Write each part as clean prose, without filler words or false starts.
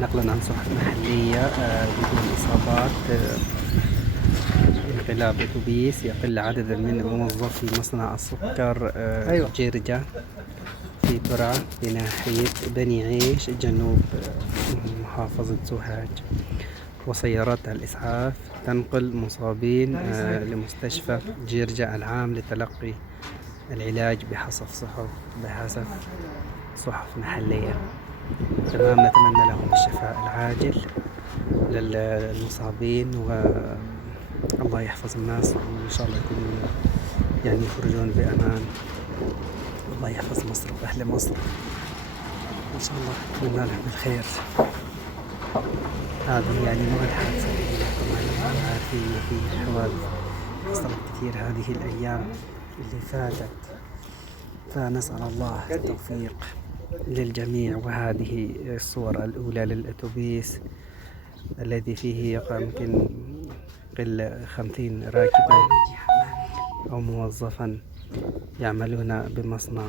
نقلا عن صحف محلية بدون إصابات. انقلاب أتوبيس يقل عددا من موظفي مصنع السكر ايوه. جرجة في ترعة بناحية بني عيش جنوب محافظة سوهاج، وسيارات الإسعاف تنقل مصابين لمستشفى جرجة العام لتلقي العلاج بحسب صحف محلية. تمام، نتمنى لهم الشفاء العاجل للمصابين، والله يحفظ الناس، وإن شاء الله يكونوا يعني يخرجون بأمان. الله يحفظ مصر وأهل مصر، إن شاء الله نتمنى لهم الخير. هذه يعني مو الحادثة الأولى، طبعا عارفين إن في حوادث حصلت كثير هذه الأيام اللي فاتت، فنسأل الله التوفيق للجميع. وهذه الصورة الأولى للأتوبيس الذي فيه يمكن قل 50 راكبا أو موظفا يعملون بمصنع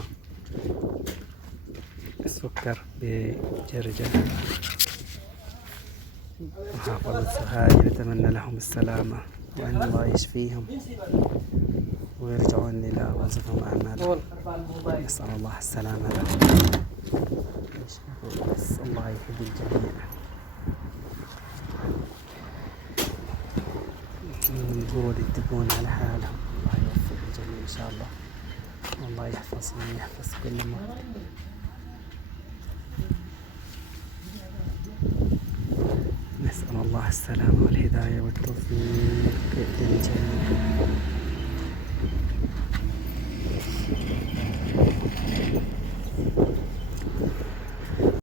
السكر بجرجة محافظة سوهاج. نتمنى لهم السلامة وأن الله يشفيهم ويرجعون إلى وظيفتهم وأعمالهم. نسأل الله السلامة لهم، بس الله يهدي الجميع. نقول يتقون على حالهم، الله يوفق الجميع إن شاء الله، والله يحفظهم ويحفظ كل مرة. نسأل الله السلامة والهداية والتوفيق للجميع.